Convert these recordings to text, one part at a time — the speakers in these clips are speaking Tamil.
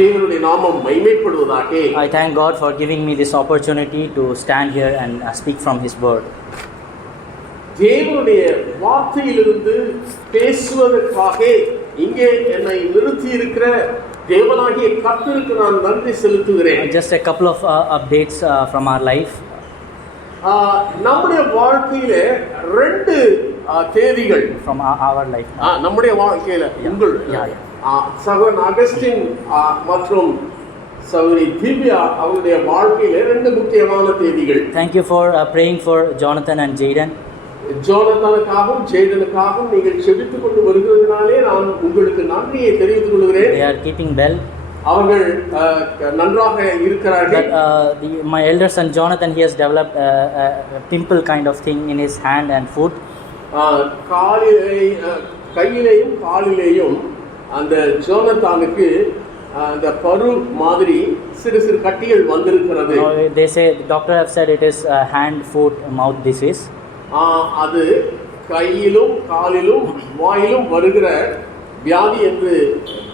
தேவனுடைய நாமம் மகிமைப்படுவதாக. I thank God for giving me this opportunity to stand here and speak from His word. தேவனுடைய வார்த்தையிலிருந்து பேசுவதற்காக இங்கே என்னை நிறுத்தி இருக்கிற தேவனாகிய கர்த்தருக்கு நான் நன்றி செலுத்துகிறேன். Just a couple of updates from our life. நம்முடைய வாழ்க்கையிலே ரெண்டு தேதிகள் from our life. நம்முடைய வாழ்க்கையில உங்கள் சகோதரன் அகஸ்டின் மற்றும் சகோதரி திவ்யா அவருடைய வாழ்க்கையில ரெண்டு முக்கியமான தேதிகள். Thank you for praying for Jonathan and Jaden. ஜோனத்தானுக்காகவும் ஜேடனுக்காகவும் நீங்கள் செபித்துக் கொண்டு வருகிறதுனாலே நான் உங்களுக்கு நன்றியை தெரிவித்துக் கொள்கிறேன். They are keeping well. அவர்கள் நன்றாக இருக்கிறார்கள். My elder son Jonathan, he has developed a pimple kind of thing in his hand and foot. கையிலேயும் காலிலேயும் அந்த ஜோனத்தானுக்கு அந்த பரு மாதிரி சிறு சிறு கட்டிகள் வந்திருக்கிறது. They say the doctor have said it is hand, foot, mouth disease. அது கையிலும் காலிலும் வாயிலும் வருகிற வியாதி என்று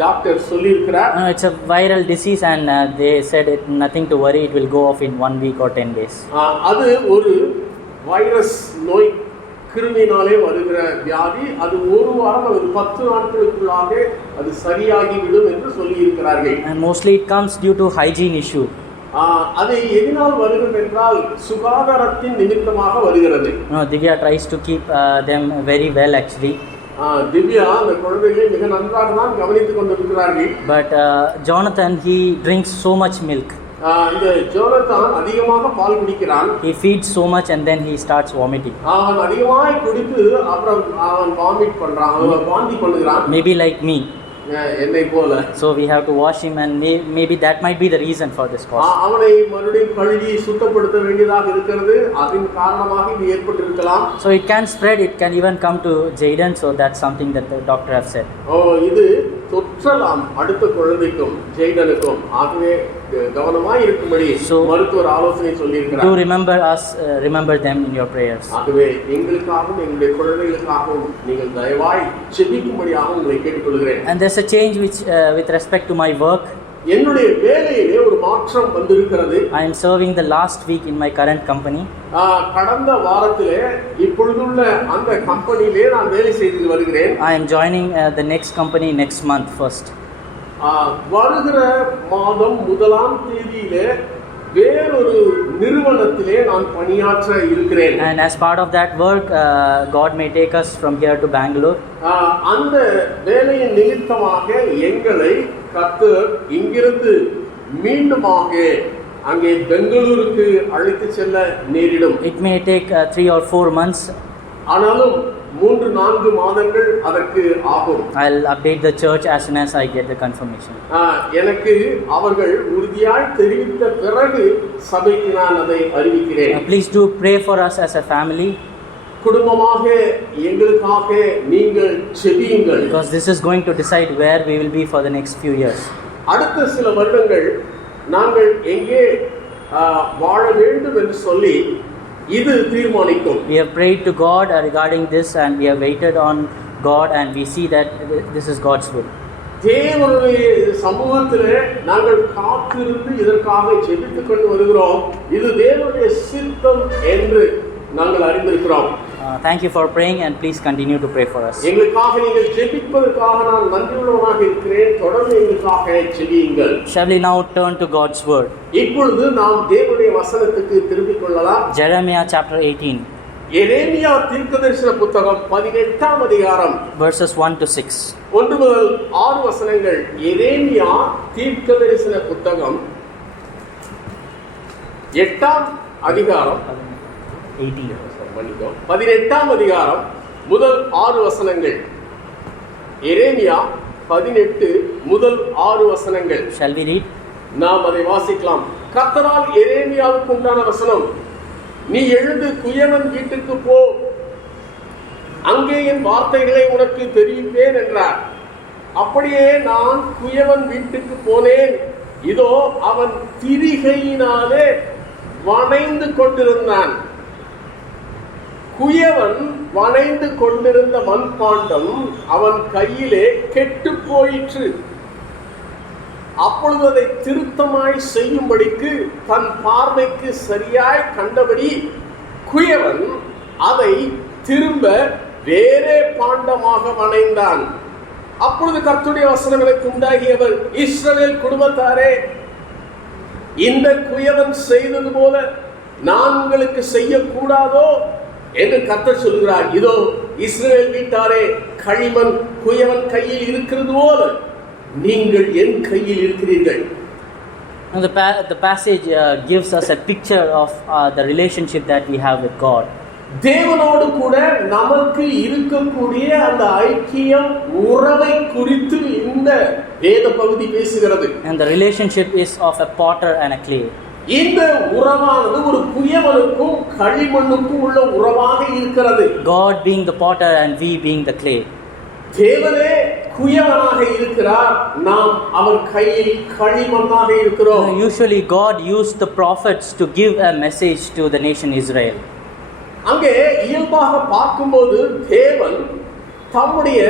டாக்டர் சொல்லியிருக்கிறார். It's a viral disease and they said it nothing to worry, it will go off in 1 week or 10 days. அது ஒரு வைரஸ் நோய், கிருமினாலே வருகிற வியாதி. அது ஒரு வாரம் அல்லது 10 நாட்களுக்குள்ளாக அது சரியாகிவிடும் என்று சொல்லியிருக்கிறார்கள். And mostly it comes due to hygiene issue. அது எதனால் வருகிறது என்றால் சுகாதாரத்தின் நிமித்தமாக வருகிறது. Divya tries to keep them very well actually. Divya அந்த குழந்தைகளை மிக நன்றாக தான் கவனித்துக் கொண்டிருக்கிறார்கள். But Jonathan, he drinks so much milk. இந்த ஜோனத்தான் அதிகமாக பால் குடிக்கிறான். He feeds so much and then he starts vomiting. அவன் அதிகமாக குடித்து அப்புறம் அவன் வாமிட் பண்றான், அவன் வாந்தி பண்ணுகிறான். Maybe like me. என்னை போல. So we have to wash him and maybe that might be the reason for this cause. அவனை மறுபடியும் கழுவி சுத்தப்படுத்த வேண்டியதாக இருக்கிறது. அதன் காரணமாக இது ஏற்பட்டிருக்கலாம். So it can spread, it can even come to Jaden, so that's something that the doctor have said. இது தொற்றலாம் அடுத்த குழந்தைக்கும் ஜெய்டனுக்கும். ஆகவே கவனமாய் இருக்கும்படி மருத்துவர் ஆலோசனை சொல்லியிருக்கிறார். Do remember us, remember them in your prayers. ஆகவே எங்களுக்காகவும் எங்களுடைய குழந்தைகளுக்காகவும் நீங்கள் தயவாய் ஜெபிக்கும்படியாக உங்களை கேட்டுக்கொள்கிறேன். And there's a change which with respect to my work. என்னுடைய வேலையிலே ஒரு மாற்றம் வந்திருக்கிறது. I am serving the last week in my current company. கடந்த வாரத்திலே இப்பொழுதுள்ள அந்த கம்பெனியிலே நான் வேலை செய்து வருகிறேன். I am joining the next company next month first. வருகிற மாதம் 1ஆம் தேதியிலே வேறொரு நிறுவனத்திலே நான் பணியாற்ற இருக்கிறேன். And as part of that work, God may take us from here to Bangalore. அந்த வேலையின் நிமித்தமாக எங்களை கர்த்தர் இங்கிருந்து மீண்டுமாக அங்கே பெங்களூருக்கு அழைத்து செல்ல நேரிடும். It may take 3 or 4 months. ஆனாலும் 3-4 மாதங்கள் அதற்கு ஆகும். I'll update the church as soon as I get the confirmation. எனக்கு அவர்கள் உறுதியாய் தெரிவித்த பிறகு சபைக்கு நான் அதை அறிவிக்கிறேன். Please do pray for us as a family. குடும்பமாக எங்களுக்காக நீங்கள் ஜெபியுங்கள். Because this is going to decide where we will be for the next few years. அடுத்த சில வருடங்கள் நாங்கள் எங்கே வாழ வேண்டும் என்று சொல்லி இது தீர்மானிக்கும். We have prayed to God regarding this and we have waited on God and we see that this is God's will. தேவனுடைய சமூகத்திலே நாங்கள் காத்திருந்து இதற்காக ஜெபித்துக் கொண்டு வருகிறோம். இது தேவனுடைய சித்தம் என்று நாங்கள் அறிந்திருக்கிறோம். Thank you for praying and please continue to pray for us. எங்களுக்காக நீங்கள் ஜெபிப்பதற்காக நான் நன்றியுள்ளவனாக இருக்கிறேன். தொடர்ந்து எங்களுக்காக ஜெபியுங்கள். Shall we now turn to God's word? இப்பொழுது நாம் தேவனுடைய வசனத்துக்கு திரும்பிக் கொள்ளலாம். Jeremiah chapter 18. எரேமியா தீர்க்கதரிசன புத்தகம் 18ஆம் அதிகாரம் verses 1 to 6. 1 முதல் 6 வசனங்கள். எரேமியா தீர்க்கதரிசன புத்தகம் 8ஆம் அதிகாரம் 18ஆம் அதிகாரம் முதல் 6 வசனங்கள். எரேமியா 18 முதல் 6 வசனங்கள். Shall we read? நாம் அதை வாசிக்கலாம். கர்த்தரால் எரேமியாவுக்கு உண்டான வசனம்: நீ எழுந்து குயவன் வீட்டுக்கு போ, அங்கே என் வார்த்தைகளை உனக்கு தெரிவிப்பேன் என்றார். அப்படியே நான் குயவன் வீட்டுக்கு போனேன். இதோ அவன் திரிகையினாலே வணைந்து கொண்டிருந்தான். குயவன் வணைந்து கொண்டிருந்த மண்பாண்டம் அவன் கையிலே கெட்டு போயிற்று. அப்பொழுது அதை திருத்தமாய் செய்யும்படிக்கு தன் பார்வைக்கு சரியாய் கண்டபடி குயவன் அதை திரும்ப வேறே பாண்டமாக வணைந்தான். அப்பொழுது கர்த்தருடைய வசனங்களுக்கு உண்டாகியவர், இஸ்ரவேல் குடும்பத்தாரே, இந்த குயவன் செய்தது போல நான் உங்களுக்கு செய்யக்கூடாதோ என்று கர்த்தர் சொல்கிறார். இதோ இஸ்ரவேல் வீட்டாரே, களிமண் குயவன் கையில் இருக்கிறது போல நீங்கள் என் கையில் இருக்கிறீர்கள். Now the passage gives us a picture of the relationship that we have with God. தேவனோடு கூட நமக்கு இருக்கக்கூடிய அந்த ஐக்கியம், உறவை குறித்து இந்த வேத பகுதி பேசுகிறது. And the relationship is of a potter and a clay. இந்த உறவானது ஒரு குயவனுக்கும் களிமண்ணுக்கும் உள்ள உறவாக இருக்கிறது. God being the potter and we being the clay. தேவனே குயவனாக இருக்கிறார், நாம் அவர் கையில் களிமண்ணாக இருக்கிறோம். Usually God used the prophets to give a message to the nation Israel. அங்கே இயல்பாக பார்க்கும்போது தேவன் தம்முடைய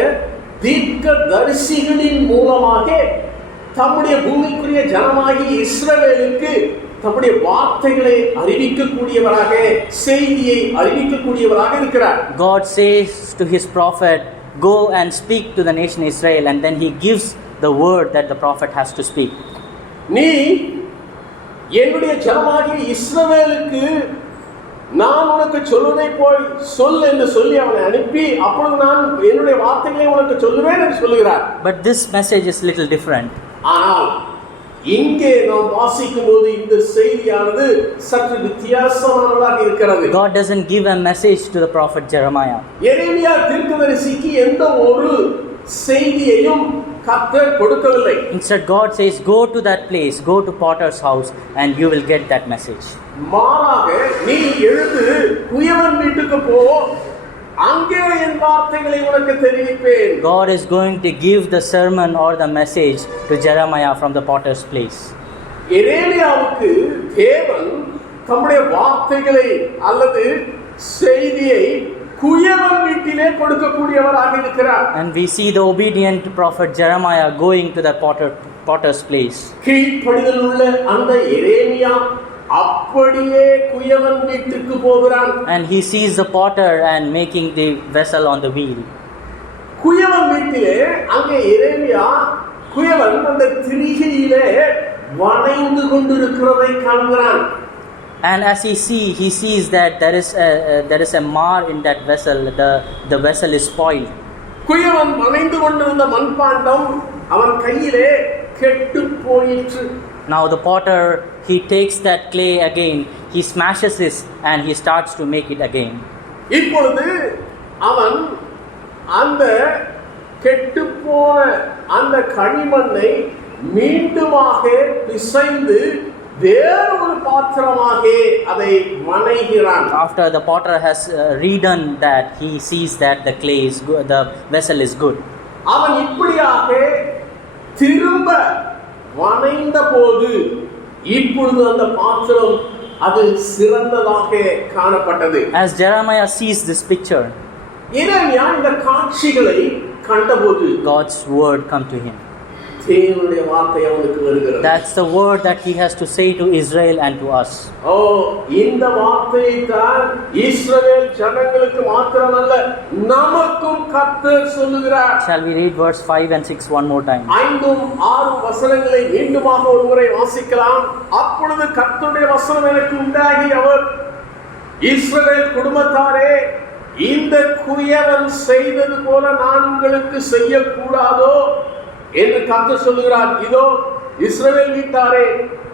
தீர்க்கதரிசிகளின் மூலமாக தம்முடைய பூமிக்குரிய ஜனமாகி இஸ்ரவேலுக்கு தம்முடைய வார்த்தைகளை அறிவிக்கக்கூடியவராக, செய்தியை அறிவிக்கக்கூடியவராக இருக்கிறார். God says to his prophet, go and speak to the nation Israel, and then he gives the word that the prophet has to speak. நீ என்னுடைய ஜனமாகி இஸ்ரவேலுக்கு நான் உனக்கு சொல்வதை போய் சொல் என்று சொல்லி அவனை அனுப்பி, அப்பொழுது நான் என்னுடைய வார்த்தைகளை உனக்கு சொல்லுவேன் என்று சொல்லுகிறார். But this message is little different. ஆனால் இங்கே நாம் வாசிக்கும் போது இந்த செய்தியானது சற்று வித்தியாசமானதாக இருக்கிறது. God doesn't give a message to the prophet Jeremiah. எரேமியா தீர்க்கதரிசிக்கு எந்த ஒரு செய்தியையும் கர்த்தர் கொடுக்கவில்லை. Instead God says, go to that place, go to Potter's house, and you will get that message. மாறாக நீ எழுந்து குயவன் வீட்டுக்கு போ, அங்கே என் வார்த்தைகளை உனக்கு தெரிவிப்பேன். God is going to give the sermon or the message to Jeremiah from the Potter's place. எரேமியாவுக்கு தேவன் தம்முடைய வார்த்தைகளை அல்லது செய்தியை குயவன் வீட்டிலே கொடுக்கக்கூடியவராக இருக்கிறார். And we see the obedient prophet Jeremiah going to the Potter's place. கீழ்ப்படிதல் உள்ள அந்த எரேமியா அப்படியே குயவன் வீட்டுக்கு போகிறான். And he sees the potter and making the vessel on the wheel. குயவன் வீட்டிலே அங்கே எரேமியா குயவன் அந்த திரிகையிலே வணைந்து கொண்டிருக்கிறதை காண்கிறான். And as he sees that there is a mar in that vessel. The vessel is spoiled. குயவன் வணைந்து கொண்டிருந்த மண்பாண்டம் அவன் கையிலே கெட்டு போயிற்று. Now the potter, he takes that clay again, he smashes this and he starts to make it again. இப்பொழுது அவன் அந்த கெட்டுப்போன அந்த களிமண்ணை மீண்டுமாக பிசைந்து வேறொரு பாத்திரமாக அதை வணைகிறான். After the potter has redone that, he sees that the clay is good, the vessel is good. அவன் இப்படியாக திரும்ப வணைந்த போது இப்பொழுது அந்த பாத்திரம் அது சிறந்ததாக காணப்பட்டது. As Jeremiah sees this picture, எரேமியா இந்த காட்சிகளை கண்டபோது God's word come to him. தேவனுடைய வார்த்தை அவனுக்கு வருகிறது. That's the word that he has to say to Israel and to us. இந்த வார்த்தையை தான் இஸ்ரவேல் ஜனங்களுக்கு மாத்திரமல்ல நமக்கும் கர்த்தர் சொல்லுகிறார். Shall we read verse 5 and 6 one more time? 5-6 வசனங்களை மீண்டுமாக ஒருமுறை வாசிக்கலாம். அப்பொழுது கர்த்தருடைய வசனம் எனக்கு உண்டாகி, அவர், இஸ்ரவேல் குடும்பத்தாரே, இந்த குயவன் செய்தது போல நான் உங்களுக்கு செய்யக்கூடாதோ என்று கர்த்தர் சொல்லுகிறார். இதோ இஸ்ரவேல் வீட்டாரே,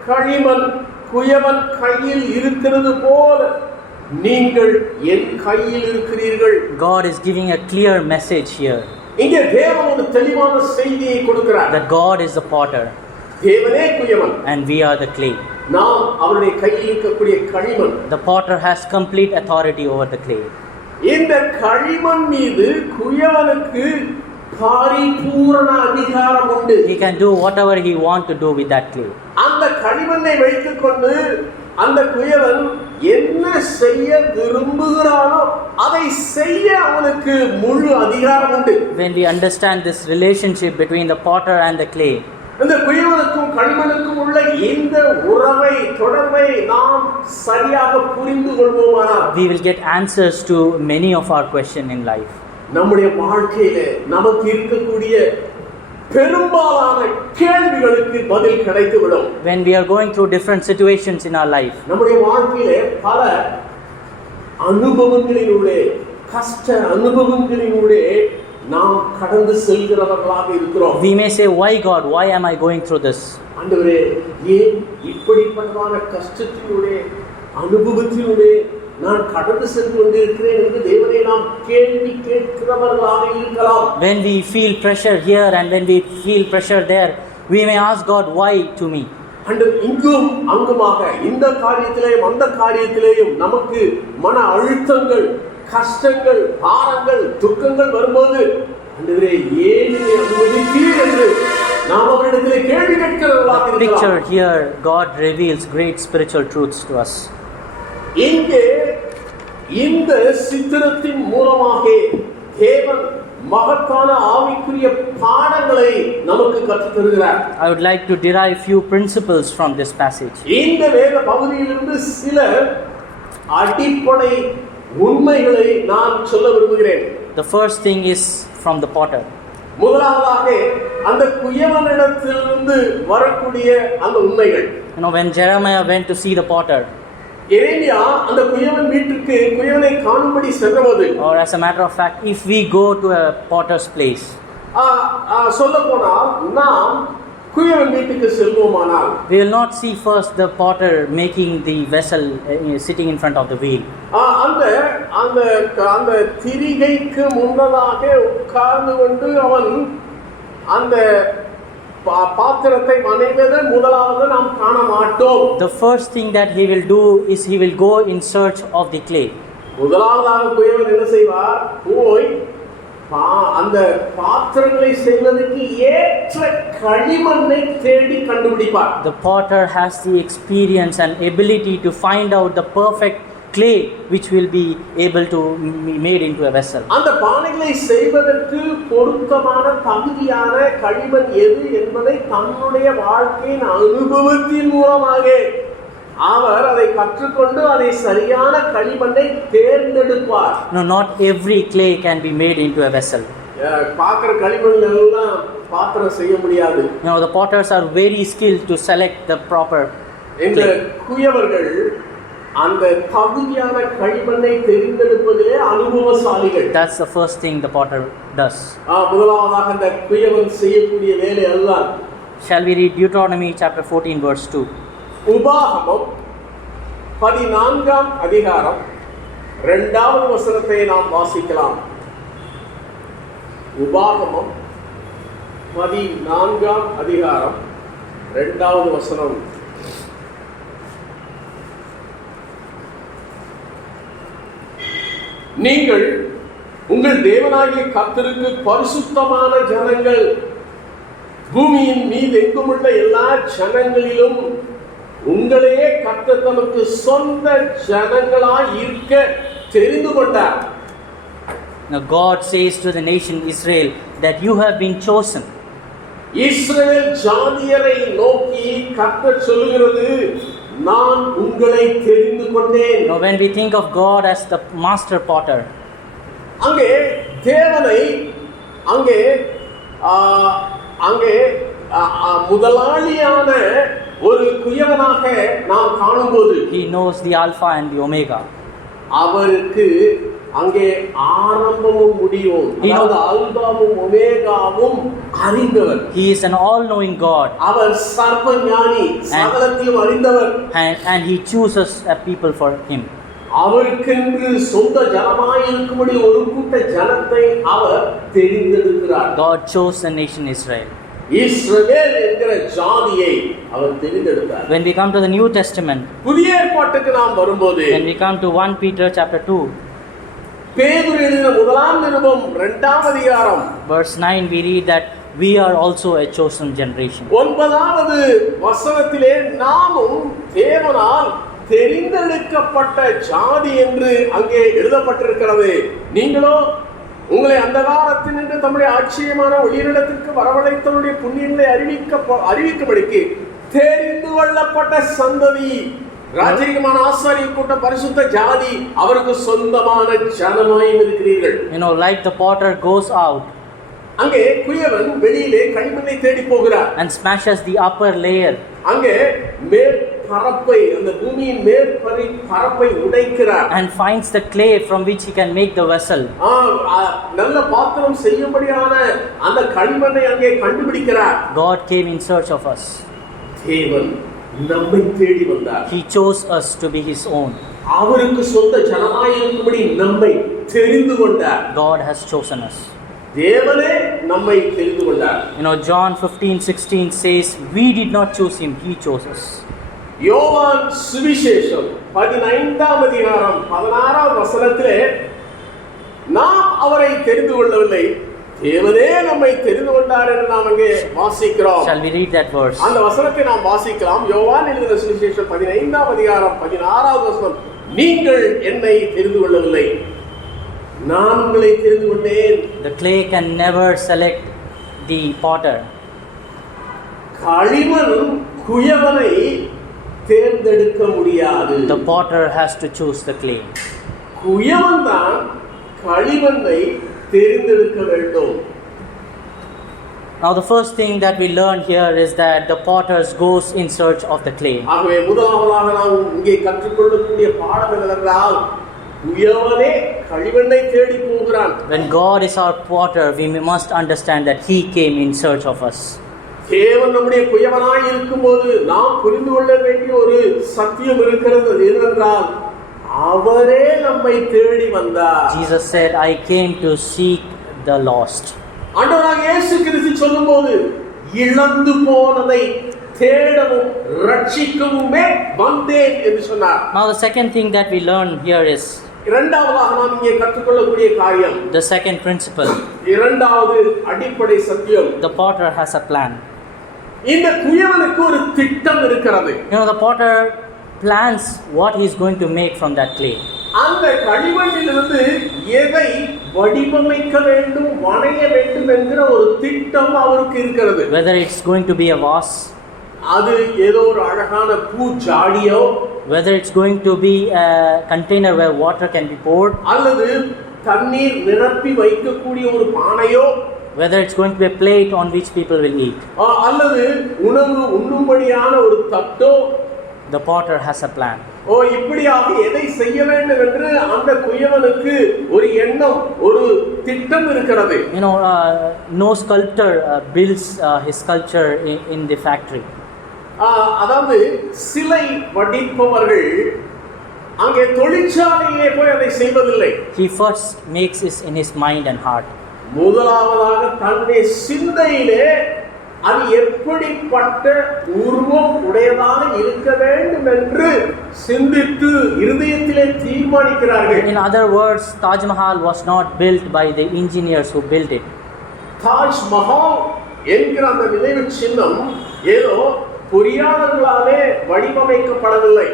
களிமண் குயவன் கையில் இருக்கிறது போல நீங்கள் என் கையில் இருக்கிறீர்கள். God is giving a clear message here. இங்கே தேவன் ஒரு தெளிவான செய்தியை கொடுக்கிறார். That God is the potter தேவனே குயவன் and we are the clay. நாம் அவருடைய கையில் இருக்கக்கூடிய களிமண். The potter has complete authority over the clay. இந்த களிமண் மீது குயவனுக்கு பரிபூரண அதிகாரம் உண்டு. He can do whatever he want to do with that clay. அந்த களிமண்ணை வைத்துக்கொண்டு அந்த குயவன் என்ன செய்ய விரும்புகிறானோ அதை செய்ய அவனுக்கு முழு அதிகாரம் உண்டு. When we understand this relationship between the potter and the clay, இந்த குயவனுக்கும் களிமண்ணுக்கும் உள்ள இந்த உறவை தொடர்பை நாம் சரியாக புரிந்து கொள்வோமானால் we will get answers to many of our questions in life. நம்முடைய வாழ்க்கையிலே நமக்கு இருக்கக்கூடிய பெரும்பாலான கேள்விகளுக்கு பதில் கிடைத்துவிடும். When we are going through different situations in our life, நம்முடைய வாழ்க்கையிலே பல அனுபவங்களிலூடே கஷ்ட அனுபவங்களிலூடே நாம் கடந்து செல்கிறவர்களாக இருக்கிறோம். we may say, why God, why am I going through this? ஆண்டவரே, ஏன் இப்படிப்பட்டதான கஷ்டத்திலூடே அனுபவத்திலூடே நான் கடந்து சென்று கொண்டிருக்கிறேன் என்று தேவனை நாம் கேள்வி கேட்கிறவர்களாக இருக்கலாம். When we feel pressure here and when we feel pressure there, we may ask God, why to me? And இங்கும் அங்குமாக இந்த காரியத்திலேயும் அந்த காரியத்திலேயும் நமக்கு மன அழுத்தங்கள், கஷ்டங்கள், பாரங்கள், துக்கங்கள் வரும்போது ஆண்டவரே ஏன் என்னை அனுமதித்தீர் என்று நாம் அவரிடத்திலே கேள்வி கேட்கிறவர்களாக இருக்கலாம். Picture here, God reveals great spiritual truths to us. இங்கே இந்த சித்திரத்தின் மூலமாக தேவன் மகத்தான ஆவிக்குரிய பாடங்களை நமக்கு கற்றுத் தருகிறார். I would like to derive few principles from this passage. இந்த வேத பகுதியிலிருந்து சில அடிப்படை உண்மைகளை நான் சொல்ல விரும்புகிறேன். The first thing is from the potter. முதலாவதாக அந்த குயவனிடத்திலிருந்து வரக்கூடிய அந்த உண்மைகள். You know, when Jeremiah went to see the potter, எரேமியா அந்த குயவன் வீட்டுக்கு குயவனை காணும்படி சென்றபோது, or as a matter of fact, if we go to a potter's place, சொல்ல போனால் நாம் குயவன் வீட்டுக்கு செல்வோமானால் we will not see first the potter making the vessel sitting in front of the wheel. அந்த அந்த அந்த திரிகைக்கு முன்னதாக உட்கார்ந்து கொண்டு அவன் அந்த பாத்திரத்தை வணைவதை முதலாவது நாம் காண மாட்டோம். The first thing that he will do is he will go in search of the clay. முதலாவதாக குயவன் என்ன செய்வார்? போய் அந்த பாத்திரங்களை செய்வதற்கு ஏற்ற களிமண்ணை தேடி கண்டுபிடிப்பார். The potter has the experience and ability to find out the perfect clay which will be able to be made into a vessel. அந்த பானைகளை செய்வதற்கு பொருத்தமான தகுதியான களிமண் எது என்பதை தன்னுடைய வாழ்க்கையின் அனுபவத்தின் மூலமாக அவர் அதை கற்றுக்கொண்டு அதை சரியான களிமண்ணை தேர்ந்தெடுப்பார். No, not every clay can be made into a vessel. பாக்குற களிமண் எல்லாம் பாத்திரம் செய்ய முடியாது. You know, the potters are very skilled to select the proper இந்த clay. குயவர்கள் அந்த தகுதியான களிமண்ணை தெரிந்தெடுப்பதிலே அனுபவசாலிகள். That's the first thing the potter does. முதலாவதாக அந்த குயவன் செய்யக்கூடிய வேலை அதுதான். Shall we read Deuteronomy chapter 14 verse 2? உபாகமம் 14ஆம் அதிகாரம் 2வது வசனத்தை நாம் வாசிக்கலாம். உபாகமம் 14ஆம் அதிகாரம் 2வது வசனம். நீங்கள் உங்கள் தேவனாகிய கர்த்தருக்கு பரிசுத்தமான ஜனங்கள், பூமியின் மீது எங்குமுள்ள எல்லா ஜனங்களிலும் உங்களையே கர்த்தர் தமக்கு சொந்த ஜனங்களாய் இருக்க தெரிந்து கொண்டார். Now God says to the nation Israel that you have been chosen. இஸ்ரவேல் ஜாதியரை நோக்கி கர்த்தர் சொல்லுகிறது, நான் உங்களை தெரிந்து கொண்டேன். Now when we think of God as the master potter, அங்கே தேவனை அங்கே அங்கே முதலாளியான ஒரு குயவனாக நாம் காணும்போது he knows the alpha and the omega. அவருக்கு அங்கே ஆரம்பமும் முடிவும், அதாவது ஆல்பாவும் ஒமேகாவும் அறிந்தவர். He is an all-knowing God. அவர் சர்வஞானி, சகலத்தையும் அறிந்தவர். And he chooses a people for him. அவருக்கென்று சொந்த ஜனமாய் இருக்கும்படி ஒரு கூட்ட ஜனத்தை அவர் தெரிந்தெடுக்கிறார். God chose the nation Israel. இஸ்ரவேல் என்கிற ஜாதியை அவர் தெரிந்தெடுத்தார். When we come to the New Testament, புதிய ஏற்பாட்டுக்கு நாம் வரும்போது, when we come to 1 Peter chapter 2, பேதுரு எழுதின முதலாம் நிருபம் 2ஆம் அதிகாரம் verse 9, we read that we are also a chosen generation. 9வது வசனத்திலே நாமும் தேவனால் தெரிந்தெடுக்கப்பட்ட ஜாதி என்று அங்கே எழுதப்பட்டிருக்கிறது. நீங்களோ உங்களை அந்தகாரத்தினின்று தம்முடைய ஆச்சரியமான ஒளியினிடத்திற்கு வரவழைத்தவருடைய புண்ணியங்களை அறிவிக்கும்படிக்கு தெரிந்து கொள்ளப்பட்ட சந்ததி, ராஜரீகமான ஆசாரிய கூட்டம், பரிசுத்த ஜாதி, அவருக்கு சொந்தமான ஜனமாயும் இருக்கிறீர்கள். Like the potter goes out அங்கே குயவன் வெளியிலே களிமண்ணை தேடி போகிறார் and smashes the upper layer. அங்கே மேற்பரப்பை, அந்த பூமியின் மேற்பரப்பை உடைக்கிறார் and finds the clay from which he can make the vessel. நல்ல பாத்திரம் செய்யும்படியான அந்த களிமண்ணை அங்கே கண்டுபிடிக்கிறார். God came in search of us. தேவன் நம்மை தேடி வந்தார். He chose us to be his own. அவருக்கு சொந்த ஜனமாய் இருக்கும்படி நம்மை தெரிந்து கொண்டார். God has chosen us. தேவனே நம்மை தெரிந்து கொண்டார். John 15:16 says, we did not choose him, he chose us. யோவான் சுவிசேஷம் 15ஆம் அதிகாரம் 16ஆம் வசனத்திலே நாம் அவரை தெரிந்து கொள்ளவில்லை, தேவனே நம்மை தெரிந்து கொண்டார் என்று நாம் அங்கே வாசிக்கிறோம். Shall we read that verse? அந்த வசனத்தை நாம் வாசிக்கலாம். யோவான் எழுதின சுவிசேஷம் 15ஆம் அதிகாரம் 16ஆவது வசனம். நீங்கள் என்னை தெரிந்து கொள்ளவில்லை, நான் உங்களை தெரிந்து கொண்டேன். The clay can never select the potter. களிமண் குயவனை தேர்ந்தெடுக்க முடியாது. The potter has to choose the clay. குயவன் தான் களிமண்ணை தேர்ந்தெடுக்க வேண்டும். Now the first thing that we learn here is that the potter goes in search of the clay. ஆகவே முதலாவதாக நாம் இங்கே கற்றுக்கொள்ளக்கூடிய பாடம் என்னவென்றால், குயவனே களிமண்ணை தேடி போகிறான். When God is our potter, we must understand that he came in search of us. தேவன் நம்முடைய குயவனாய் இருக்கும்போது நாம் புரிந்து கொள்ள வேண்டிய ஒரு சத்தியம் இருக்கிறது. என்னவென்றால், அவரே நம்மை தேடி வந்தார். Jesus said, I came to seek the lost. ஆண்டவராகிய இயேசு கிறிஸ்து சொல்லும்போது, இழந்து போனதை தேடவும் ரட்சிக்கவுமே வந்தேன் என்று சொன்னார். Now the second thing that we learn here is, இரண்டாவதாக நாம் இங்கே கற்றுக்கொள்ளக்கூடிய காரியம், the second principle, இரண்டாவது அடிப்படை சத்தியம், the potter has a plan. இந்த குயவனுக்கு ஒரு திட்டம் இருக்கிறது. The potter plans what he is going to make from that clay. அந்த களிமண்ணிலிருந்து எதை வடிவமைக்க வேண்டும், வணைய வேண்டும் என்கிற ஒரு திட்டம் அவருக்கு இருக்கிறது. Whether it's going to be a vase, அது ஏதோ ஒரு அழகான பூ ஜாடியோ, whether it's going to be a container where water can be poured, அல்லது தண்ணீர் நிரப்பி வைக்கக்கூடிய ஒரு பானையோ, whether it's going to be a plate on which people will eat, அல்லது உணவு உண்ணும்படியான ஒரு தட்டோ, the potter has a plan. இப்படியாக எதை செய்ய வேண்டும் என்று அந்த குயவனுக்கு ஒரு எண்ணம், ஒரு திட்டம் இருக்கிறது. No sculptor builds his sculpture in the factory. அதாவது சிலை வடிப்பவர்கள் அங்கே தொழிற்சாலையிலே போய் அதை செய்வதில்லை. He first makes it in his mind and heart. முதலாவதாக தன்னுடைய சிந்தையிலே அது எப்படிப்பட்ட உருவம் உடையதாக இருக்க வேண்டும் என்று சிந்தித்து இருதயத்திலே தீர்மானிக்கிறார்கள். In other words, Taj Mahal was not built by the engineers who built it. Taj Mahal என்கிற அந்த நினைவு சின்னம் ஏதோ பொறியாளர்களாலே வடிவமைக்கப்படவில்லை.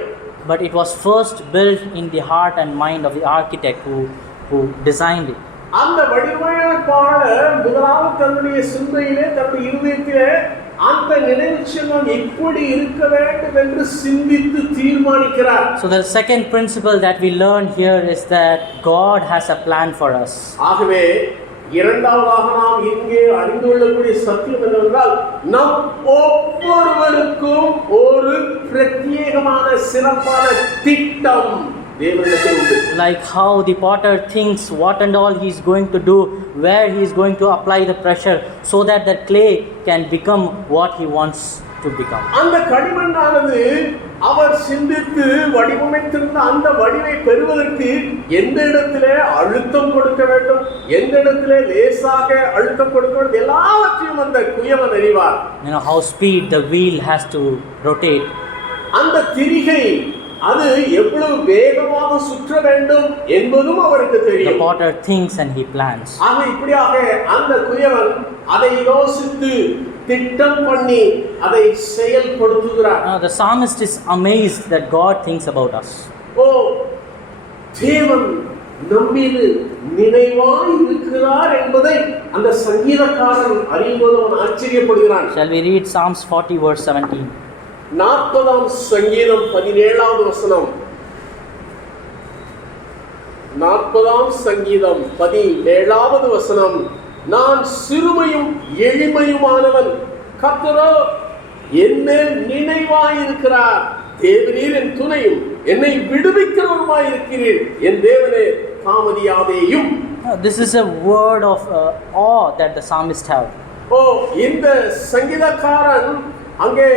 But it was first built in the heart and mind of the architect who designed it. அந்த வடிவமைப்பாளர் முதலாவது தன்னுடைய சிந்தையிலே, தன்னுடைய இருதயத்திலே அந்த நினைவு சின்னம் எப்படி இருக்க வேண்டும் என்று சிந்தித்து தீர்மானிக்கிறார். So the second principle that we learn here is that God has a plan for us. ஆகவே இரண்டாவதாக நாம் இங்கே அறிந்து கொள்ளக்கூடிய சத்தியம் என்னவென்றால், நம் ஒவ்வொருவருக்கும் ஒரு பிரத்யேகமான சிறப்பான திட்டம் தேவனிடத்தில் உண்டு. Like how the potter thinks what and all he is going to do, where he is going to apply the pressure so that the clay can become what he wants to become. அந்த களிமண்ணானது அவர் சிந்தித்து வடிவமைத்திருந்த அந்த வடிவை பெறுவதற்கு எந்த இடத்திலே அழுத்தம் கொடுக்க வேண்டும், எந்த இடத்திலே லேசாக அழுத்தம் கொடுக்க வேண்டும், எல்லாவற்றையும் அந்த குயவன் அறிவார். How speed the wheel has to rotate. அந்த திரிகை அது எவ்வளவு வேகமாக சுற்ற வேண்டும் என்பதும் அவருக்கு தெரியும். The potter thinks and he plans. ஆக இப்படியாக அந்த குயவன் அதை யோசித்து திட்டம் பண்ணி அதை செயல்படுத்துகிறார். The psalmist is amazed that God thinks about us. தேவன் நம்மீது நினைவாய் இருக்கிறார் என்பதை அந்த சங்கீதக்காரன் அறியும்போது அவன் ஆச்சரியப்படுகிறான். Shall we read Psalms 40 verse 17? 40ஆம் சங்கீதம் 17வது வசனம். 40ஆம் சங்கீதம் 17வது வசனம். நான் சிறுமையும் எளிமையுமானவன், கர்த்தரோ என்மேல் நினைவாயிருக்கிறார். தேவரீர் என் துணையும் என்னை விடுவிக்கிறவருமாயிருக்கிறீர். என் தேவனே தாமதியாதேயும். This is a word of awe that the psalmist have. இந்த சங்கீதக்காரன் அங்கே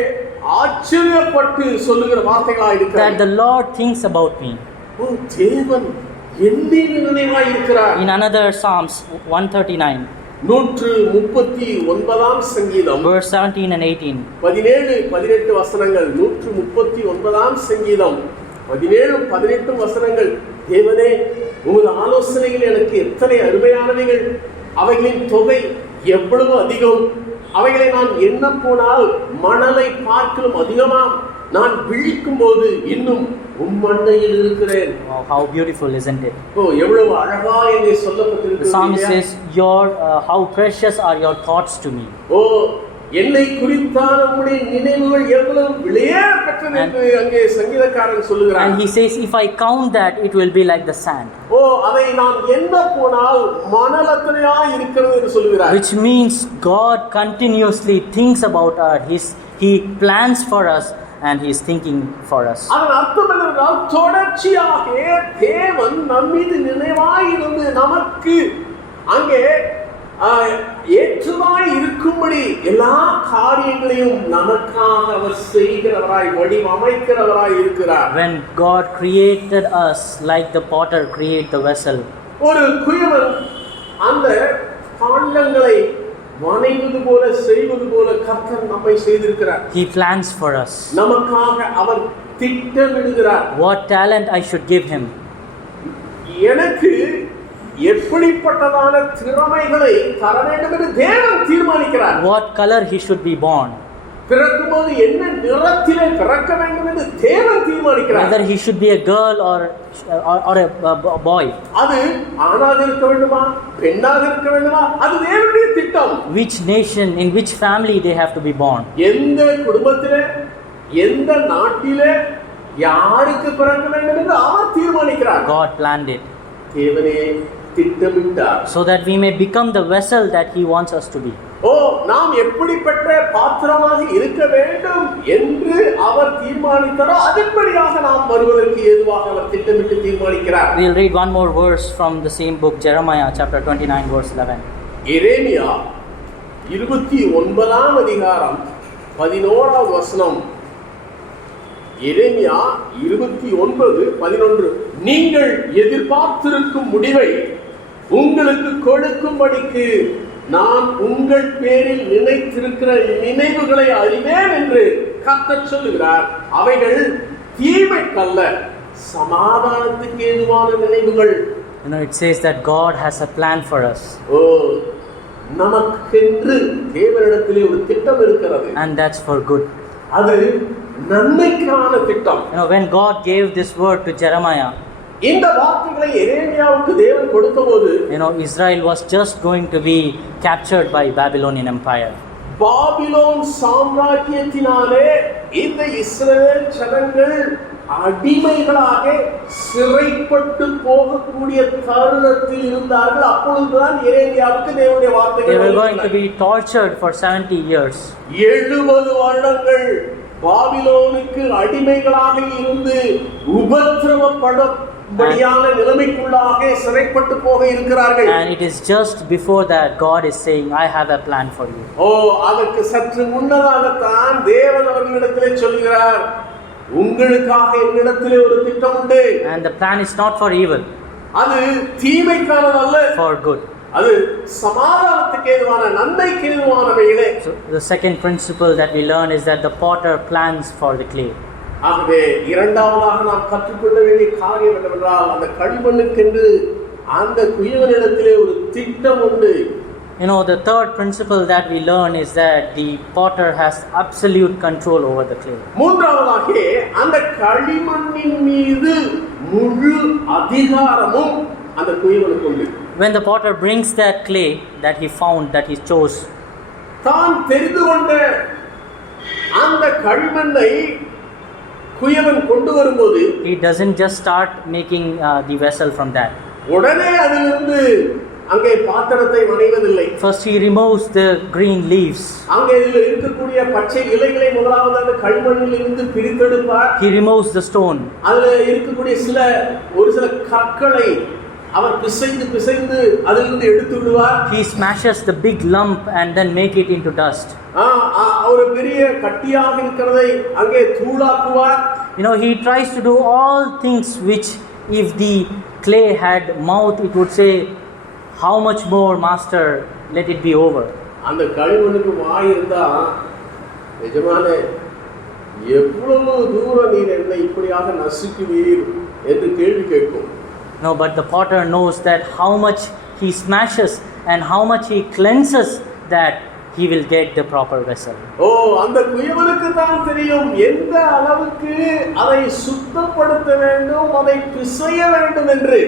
ஆச்சரியப்பட்டு சொல்லுகிற வார்த்தைகளா இருக்கிறது. That the Lord thinks about me. தேவன் என்னில் நினைவாயிருக்கிறார். In another Psalms 139 139ஆம் சங்கீதம் verse 17 and 18. 17-18 வசனங்கள். 139ஆம் சங்கீதம் 17-18 வசனங்கள். தேவனே, உமது ஆலோசனைகள் எனக்கு எத்தனை அருமையானவைகள், அவைகளின் தொகை எவ்வளவு அதிகம், அவைகளை நான் எண்ண போனால் மணலை பார்க்கலும் அதிகமாம். நான் விழிக்கும் போது இன்னும் உம்மண்டையில் இருக்கிறேன். Wow, how beautiful, isn't it? எவ்வளவு அழகா இங்கே சொல்லப்பட்டிருக்கிறது. The psalmist says, how precious are your thoughts to me. என்னை குறித்தான உம்முடைய நினைவுகள் எவ்வளவு விலையேறப்பட்டது என்று அங்கே சங்கீதக்காரன் சொல்லுகிறார். And he says, if I count that, it will be like the sand. அதை நான் எண்ண போனால் மணல் அத்தனையா இருக்கிறது என்று சொல்லுகிறார். Which means God continuously thinks about us. He plans for us and he is thinking for us. அதன் அர்த்தம் என்னவென்றால், தொடர்ச்சியாக தேவன் நம்மீது நினைவாயிருந்து நமக்கு அங்கே ஏற்றமாய் இருக்கும்படி எல்லா காரியங்களையும் நமக்காக அவர் செய்கிறவராய் வடிவமைக்கிறவராய் இருக்கிறார். When God created us like the potter create the vessel. ஒரு குயவன் அந்த பாண்டங்களை வணைவது போல செய்வது போல கர்த்தர் நம்மை செய்திருக்கிறார். He plans for us. நமக்காக அவர் திட்டமிடுகிறார். What talent I should give him. எனக்கு எப்படிப்பட்டதான திறமைகளை தர வேண்டும் என்று தேவன் தீர்மானிக்கிறார். What color he should be born. பிறக்கும்போது என்ன நிறத்திலே பிறக்க வேண்டும் என்று தேவன் தீர்மானிக்கிறார். Whether he should be a girl or a boy. அது ஆணாக இருக்க வேண்டுமா பெண்ணாக இருக்க வேண்டுமா, அது தேவனுடைய திட்டம். Which nation, in which family they have to be born. எந்த குடும்பத்திலே எந்த நாட்டிலே யாருக்கு பிறக்க வேண்டும் என்று அவர் தீர்மானிக்கிறார். God planned it. தேவனே திட்டமிட்டார். So that we may become the vessel that he wants us to be. நாம் எப்படிப்பட்ட பாத்திரமாக இருக்க வேண்டும் என்று அவர் தீர்மானித்தாரோ அதன்படியாக நாம் வருவதற்கு ஏதுவாக அவர் திட்டமிட்டு தீர்மானிக்கிறார். We'll read one more verse from the same book, Jeremiah chapter 29 verse 11. எரேமியா 29ஆம் அதிகாரம் 11வது வசனம். எரேமியா 29:11. நீங்கள் எதிர்பார்த்திருக்கும் முடிவை உங்களுக்கு கொடுக்கும்படிக்கு நான் உங்கள் பேரில் நினைத்திருக்கிற நினைவுகளை அறிவேன் என்று கர்த்தர் சொல்லுகிறார். அவைகள் தீமைக்கல்ல, சமாதானத்துக்கு ஏதுவான நினைவுகள். It says that God has a plan for us. நமக்கென்று தேவனிடத்திலே ஒரு திட்டம் இருக்கிறது. And that's for good. அது நன்மைக்கான திட்டம். When God gave this word to Jeremiah, இந்த வார்த்தைகளை எரேமியாவுக்கு தேவன் கொடுத்தபோது, Israel was just going to be captured by Babylonian empire. Babylon சாம்ராஜ்யத்தினாலே இந்த இஸ்ரவேல் ஜனங்கள் அடிமைகளாக சிறைப்பட்டு போகக்கூடிய தருணத்தில் இருந்தார்கள். அப்பொழுதுதான் எரேமியாவுக்கு தேவனுடைய வார்த்தைகள் They were going to be tortured for 70 years. 70 வருடங்கள் பாபிலோனுக்கு அடிமைகளாக இருந்து உபத்திரவப்படபடியான நிலைமைக்குள்ளாக சிறைப்பட்டு போக இருக்கிறார்கள். And it is just before that God is saying, I have a plan for you. அதற்கு சற்று முன்னதாகத்தான் தேவன் அவர்களிடத்திலே சொல்கிறார், உங்களுக்காக என்னிடத்திலே ஒரு திட்டம் உண்டு. And the plan is not for evil. அது தீமைக்கானது அல்ல, for good. அது சமாதானத்துக்கு ஏதுவான நன்மைக்கு ஏதுவானவைகளே. So the second principle that we learn is that the potter plans for the clay. ஆகவே இரண்டாவதாக நாம் கற்றுக்கொள்ள வேண்டிய காரியம் என்னவென்றால், அந்த களிமண்ணுக்கென்று அந்த குயவனிடத்திலே ஒரு திட்டம் உண்டு. The third principle that we learn is that the potter has absolute control over the clay. மூன்றாவதாக அந்த களிமண்ணின் மீது முழு அதிகாரமும் அந்த குயவனுக்கு உண்டு. When the potter brings that clay that he found, that he chose, தான் தெரிந்து கொண்ட அந்த களிமண்ணை குயவன் கொண்டு வரும்போது he doesn't just start making the vessel from that. உடனே அதிலிருந்து அங்கே பாத்திரத்தை வணைவதில்லை. First he removes the green leaves. அங்கே இதில் இருக்கக்கூடிய பச்சை இலைகளை முதலாவது அந்த களிமண்ணில் இருந்து பிரித்தெடுப்பார். He removes the stone. அதுல இருக்கக்கூடிய ஒரு சில கற்களை அவர் பிசைந்து அதிலிருந்து எடுத்து விடுவார். He smashes the big lump and then make it into dust. ஒரு பெரிய கட்டியாக இருக்கிறதை அங்கே தூளாக்குவார். He tries to do all things which if the clay had mouth it would say, how much more master, let it be over. அந்த களிமண்ணுக்கு வாய் இருந்தா எஜமானே எவ்வளவு தூரம் நீர் என்னை இப்படியாக நசுக்குவீர் என்று கேள்வி கேட்கும். No, but the potter knows that how much he smashes and how much he cleanses that he will get the proper vessel. அந்த குயவனுக்கு தான் தெரியும் எந்த அளவுக்கு அதை சுத்தப்படுத்த வேண்டும், அதை பிசைய வேண்டும் என்று.